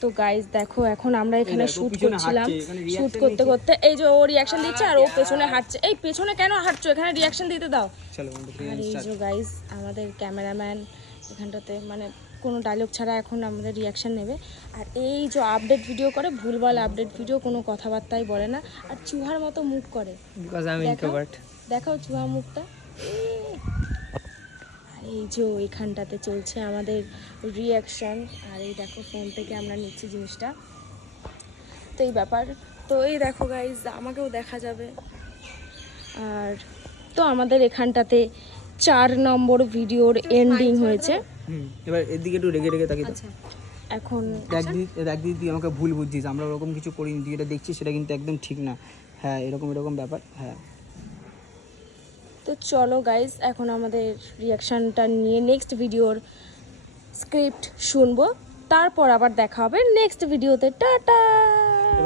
তো গাইজ দেখো এখন আমরা এখানে শুট করছিলাম, শুট করতে করতে এই যে ও রিয়াকশন দিচ্ছে আর ও পেছনে হাঁটছে। এই পেছনে কেন হাঁটছো, এখানে রিয়াকশন দিতে দাও। আর এই যে গাইজ আমাদের ক্যামেরাম্যান এখানটাতে মানে কোনো ডায়লগ ছাড়া এখন আমাদের রিয়াকশন নেবে। আর এই যে আপডেট ভিডিও করে, ভুলভাল আপডেট ভিডিও, কোনো কথাবার্তাই বলে না, আর চুহার মতো মুখ করে। দেখাও চুহা মুখটা। এই যে এখানটাতে চলছে আমাদের রিয়াকশন, আর এই দেখো ফোন থেকে আমরা নিচ্ছি জিনিসটা। তো এই ব্যাপার, তো এই দেখো গাইজ আমাকেও দেখা যাবে। আর তো আমাদের এখানটাতে 4 নম্বর ভিডিওর এন্ডিং হয়েছে। এবার এদিকে একটু রেগে রেগে তাকিয়ে এখন একদিন তুই আমাকে ভুল বুঝছিস, আমরা ওরকম কিছু করিনি, তুই এটা দেখছিস সেটা কিন্তু একদম ঠিক না। হ্যাঁ এরকম ব্যাপার। হ্যাঁ তো চলো গাইজ এখন আমাদের রিয়াকশানটা নিয়ে নেক্সট ভিডিওর স্ক্রিপ্ট শুনবো, তারপর আবার দেখা হবে নেক্সট ভিডিওতে। টাটা।